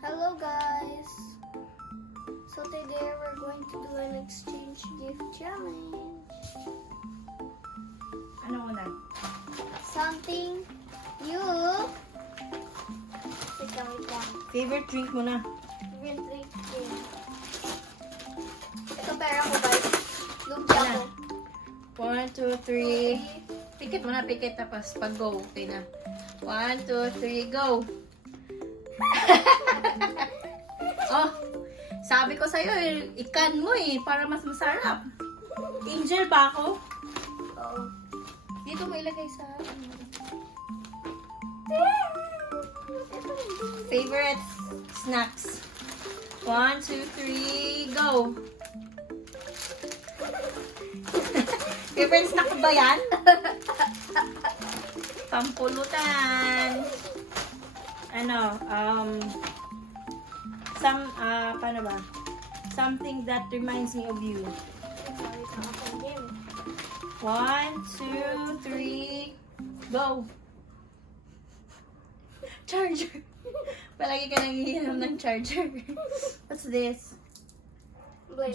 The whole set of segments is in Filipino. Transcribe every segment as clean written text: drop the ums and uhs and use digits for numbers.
Hello guys! So today we're going to do an exchange gift challenge. Ano una? Something you... Wait lang. Favorite drink mo na. Green drink game. Ito pera ko guys. Lumpia ko. 1, 2, 3. Pikit mo na, pikit. Tapos pag go, okay na. 1, 2, 3, go! Oh, sabi ko sa'yo, ikan mo para mas masarap. Angel ba ako? Oo. Dito mo ilagay sa... Favorite snacks. 1, 2, 3, go! Favorite snack ba yan? Pampulutan. Paano ba? Something that reminds me of you. 1, 2, 3, go! Charger. Palagi ka nanghihinom ng charger. What's this?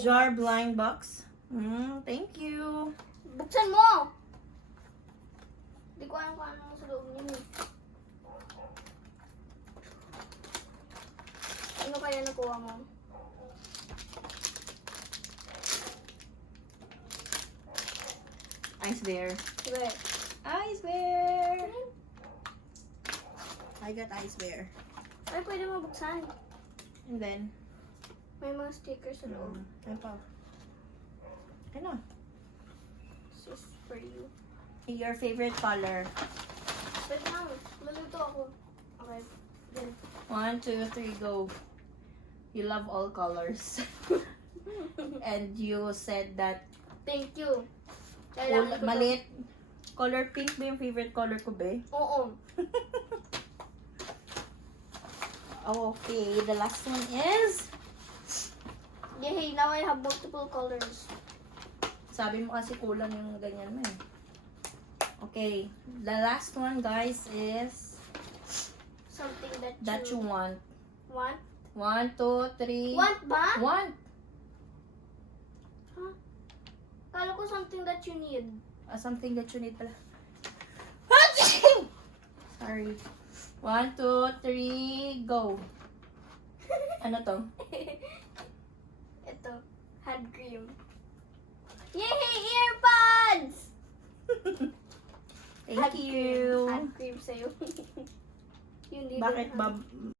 Jar blind box. Thank you. Buksan mo! Hindi ko alam kung ano sa loob niya. Ano kaya nakuha mo? Ice bear. Wait. Ice bear. I got ice bear. Ay, pwede mo buksan. And then, May mga stickers sa loob. ano pa? Ano? This is for you. Your favorite color. Wait lang. Maluto ako. Okay. Then. 1, 2, 3, go. You love all colors. And you said that Thank you. Kailangan ko to. maliit. Color pink ba yung favorite color ko, be? Oo. Okay, the last one is... Yay, now I have multiple colors. Sabi mo kasi kulang yung ganyan mo eh. Okay, the last one, guys, is Something that you want. want. 1, 2, 3. Want ba? Want. Huh? Kala ko something that you need. Something that you need pala. Sorry. 1, 2, 3, go. Ano to? Ito. Hand cream. Yay! Earbuds! Thank you. Hand cream sa'yo. Yun, di Bakit din, ba